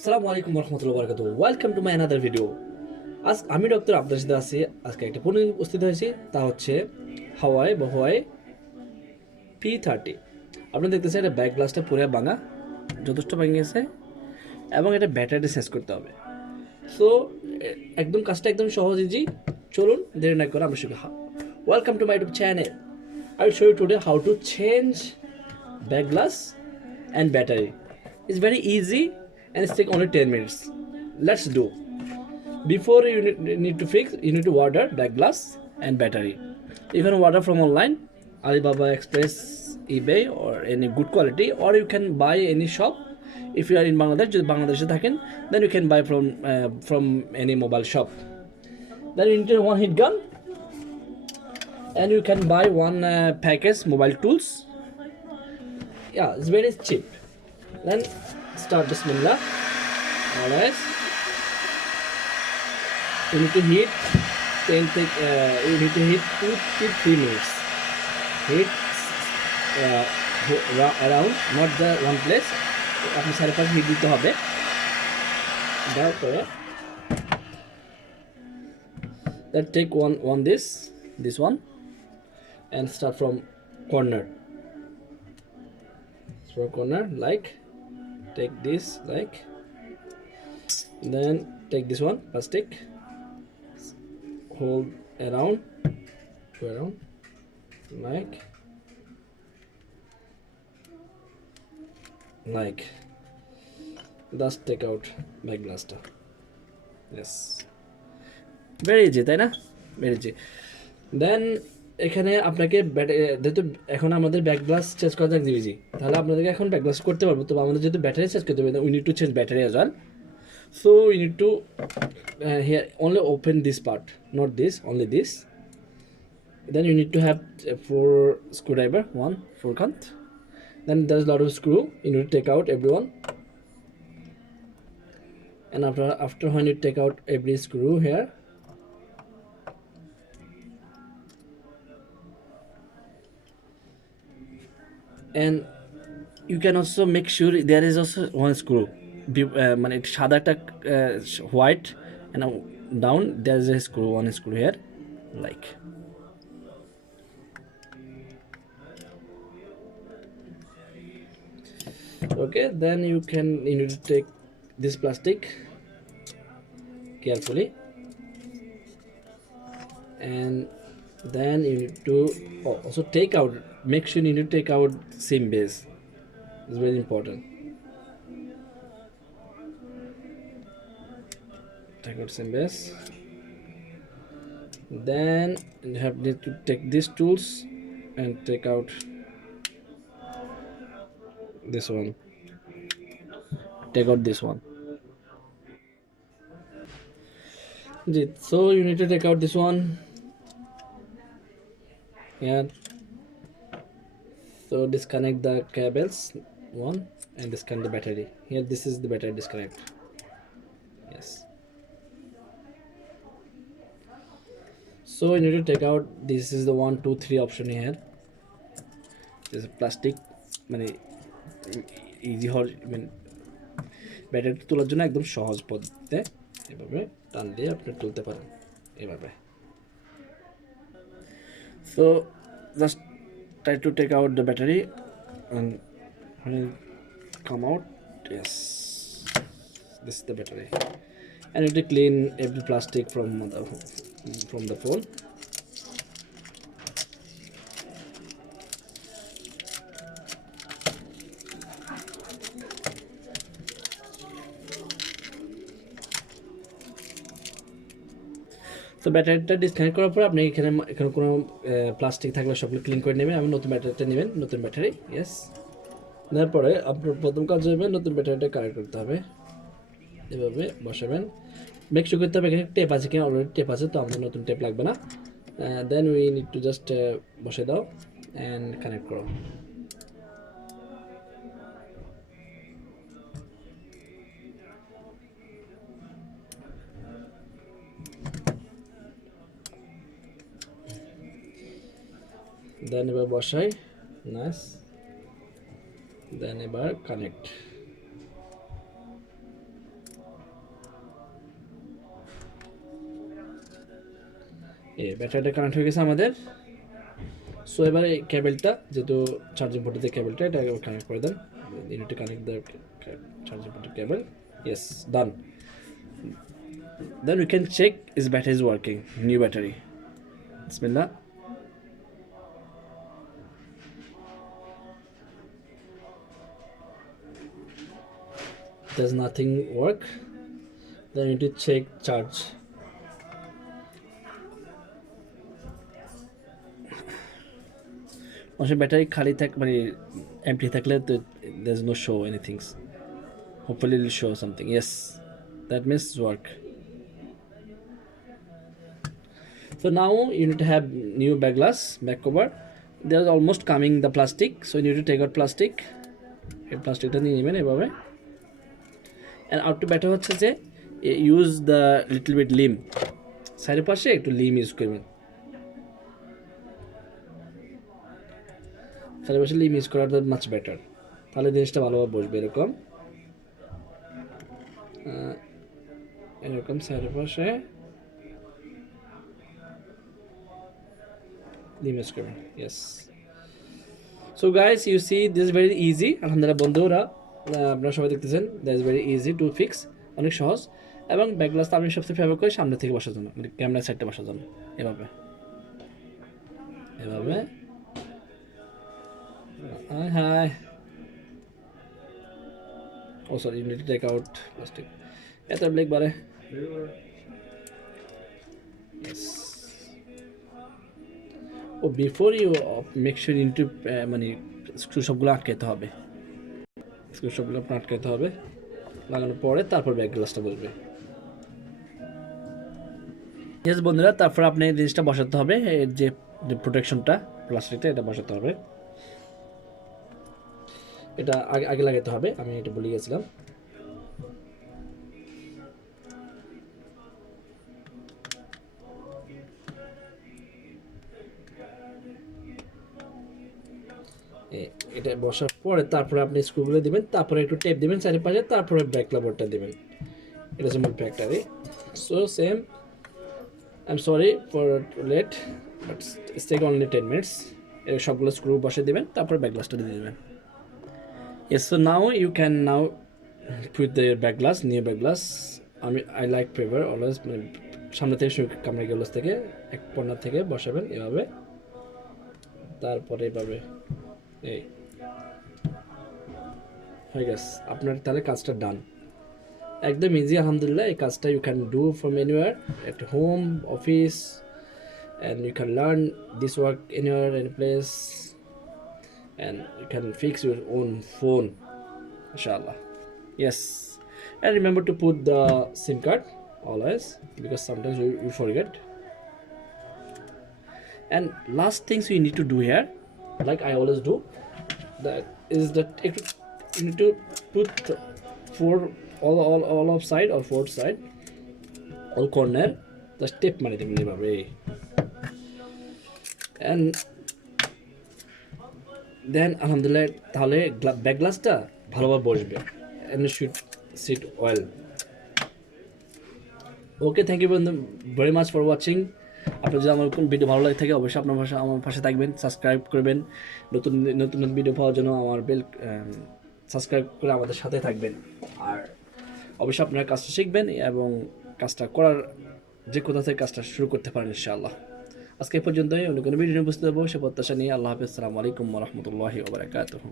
আসসালামু আলাইকুম রহমতুল্লাহ বরকাত। Welcome to my another video. আজ আমি ডক্টর আপনার সাথে আছি। আজকে একটা পণ্য উপস্থিত হয়েছি, তা হচ্ছে হাওয়াই P30। আপনি দেখতেছেন এটা ব্যাক গ্লাসটা পুরো ভাঙা, যথেষ্ট ভেঙে গেছে এবং এটা ব্যাটারি চেঞ্জ করতে হবে। সো একদম কাজটা একদম সহজ ইজি। চলুন দেরি না করে আমরা শিখি। Welcome to my YouTube channel. I will show you today how to change back glass and battery. It's very easy and it's take only 10 minutes. Let's do. Before you need to fix, you need to order back glass and battery. You can order from online, Alibaba Express, eBay, or any good quality, or you can buy any shop. If you are in Bangladesh then you can buy from any mobile shop. Then you need one heat gun, and you can buy one package mobile tools. Yeah, it's very cheap. Then start bismillah. Alright, you need to heat 2 to 3 minutes. Heat around, not the one place. আপনি চারপাশ হিট দিতে হবে। দেওয়ার পরে then take one this one and start from corner. Like take this, like, then take this one plastic, hold around, go around, like just take out back blaster. Yes, very easy, তাই না? Very easy. Then এখানে আপনাকে যেহেতু এখন আমাদের back glass change করা যাক ইজি, তাহলে আপনাদেরকে এখন ব্যাক গ্লাস করতে পারবো। তো আমাদের যেহেতু ব্যাটারি চেঞ্জ করতে হবে, we need to change battery as well. So you need to here only open this part, not this, only this. Then you need to have 4 screwdriver, 4 count. Then there's a lot of screw, you need to take out everyone. And after when you take out every screw here, and you can also make sure there is also one screw, মানে সাদাটা white, and down there is a one screw here, like. Okay, then you need to take this plastic carefully, and then you need to also make sure you need to take out SIM base. It's very important. Take out SIM base. Then you need to take these tools and take out this one. Take out this one. So you need to take out this one. Yeah. So disconnect the cables one and disconnect the battery. Here this is the battery disconnect. Yes. So you need to take out, this is the 1 2 3 option here. This is plastic, মানে ইজি মানে ব্যাটারি তোলার জন্য একদম সহজ পদ্ধতিতে এভাবে টান দিয়ে আপনি তুলতে পারেন এভাবে। So just try to take out the battery, and when it come out, yes, this is the battery. And you need to clean every plastic from the phone. তো ব্যাটারিটা ডিসকানেক্ট করার পর আপনি এখানে কোনো প্লাস্টিক থাকলে সবগুলো ক্লিন করে নেবেন। আমি নতুন ব্যাটারিটা নেবেন, নতুন ব্যাটারি। ইয়েস, নেওয়ার পরে আপনার প্রথম কাজ হবে নতুন ব্যাটারিটা কানেক্ট করতে হবে। এভাবে বসাবেন, মেক শিওর করতে হবে এখানে টেপ আছে কিনা। অলরেডি টেপ আছে, তো আমাদের নতুন টেপ লাগবে না। Then we need to just বসে দাও অ্যান্ড কানেক্ট করো। দেন এবার বসাই, নাইস। দেন এবার কানেক্ট। ব্যাটারিটা কানেক্ট হয়ে গেছে আমাদের। সো এবারে কেবলটা যেহেতু চার্জিং পোর্টে কেবলটা এটা কানেক্ট করে দেন। You need to connect the charging port cable. Yes, done. Then we can check is battery is working. New battery. Bismillah. Does nothing work? Then you need to check charge. Also battery khali thak mane empty thakle there's no show anything. Hopefully it will show something. Yes, that means work. So now you need to have new back glass, back cover. There is almost coming the plastic, so you need to take out plastic. এই প্লাস্টিকটা নিয়ে নেবেন এভাবে। and out to better হচ্ছে যে use the little bit lim, সাইডের পাশে একটু লিম ইউজ করবেন। সাইডের পাশে লিম ইউজ করাটা মাচ বেটার, তাহলে জিনিসটা ভালোভাবে বসবে। এরকম সাইডের পাশে লিম ইউজ করবেন। Yes. So guys you see this is very easy. আলহামদুলিল্লাহ বন্ধুরা আপনারা সবাই দেখতেছেন, that is very easy to fix, অনেক সহজ। এবং ব্যাক গ্লাসটা আমি সবচেয়ে ফেভার করি সামনে থেকে বসার জন্য, মানে ক্যামেরার সাইডটা বসার জন্য। এভাবে এভাবে hi oh sorry, you need to take out plastic. এত ব্লেক বারে। Yes. Oh before you make sure you need to মানে স্ক্রু সবগুলো আটকাতে হবে, স্ক্রু সবগুলো আটকাতে হবে। লাগানোর পরে তারপর ব্যাক গ্লাসটা বসবে। ইয়েস বন্ধুরা, তারপর আপনি এই জিনিসটা বসাতে হবে, এর যে প্রোটেকশনটা প্লাস্টিকটা এটা বসাতে হবে। এটা আগে আগে লাগাতে হবে, আমি এটা ভুলে গেছিলাম। এটা বসার পরে তারপরে আপনি স্ক্রুগুলো দিবেন, তারপরে একটু টেপ দিবেন চারিপাশে, তারপরে ব্যাক লাভারটা দিবেন। এটা হচ্ছে মূল ব্যাকটারি। So same, I am sorry for late, but it's take only 10 minutes. এর সবগুলো স্ক্রু বসে দিবেন, তারপরে ব্যাক গ্লাসটা দিয়ে দিবেন। Yes, so now you can now put the back glass, new back glass. I like prefer always সামনে থেকে ক্যামেরা গ্লাস থেকে এক কর্নার থেকে বসাবেন এভাবে, তারপরে এভাবে এই হয়ে গেছে আপনার, তাহলে কাজটা ডান, একদম ইজি। আলহামদুলিল্লাহ এই কাজটা you can do from anywhere, at home, office, and you can learn this work anywhere, any place, and you can fix your own phone, inshallah. Yes, and remember to put the SIM card always, because sometimes you forget. And last things you need to do here, like I always do, that is that you need to put all of side or fourth side, all corner, the step mane deben ebabe, and then alhamdulillah তাহলে ব্যাক গ্লাসটা ভালোভাবে বসবে, and it should sit well. Okay, thank you very much for watching. আপনার যদি আমার কোন ভিডিও ভালো লাগে থাকে অবশ্যই আপনার আমার পাশে থাকবেন, সাবস্ক্রাইব করবেন, নতুন নতুন ভিডিও পাওয়ার জন্য আমার বেল সাবস্ক্রাইব করে আমাদের সাথে থাকবেন। আর অবশ্যই আপনারা কাজটা শিখবেন এবং কাজটা করার যে কোথা থেকে কাজটা শুরু করতে পারেন ইনশাআল্লাহ। আজকে এই পর্যন্তই, অন্য কোনো ভিডিও নিয়ে বুঝতে পারবো সে প্রত্যাশা নিয়ে আল্লাহ হাফেজ। আসসালামু আলাইকুম ওয়া রাহমাতুল্লাহি ওয়া বারাকাতুহু।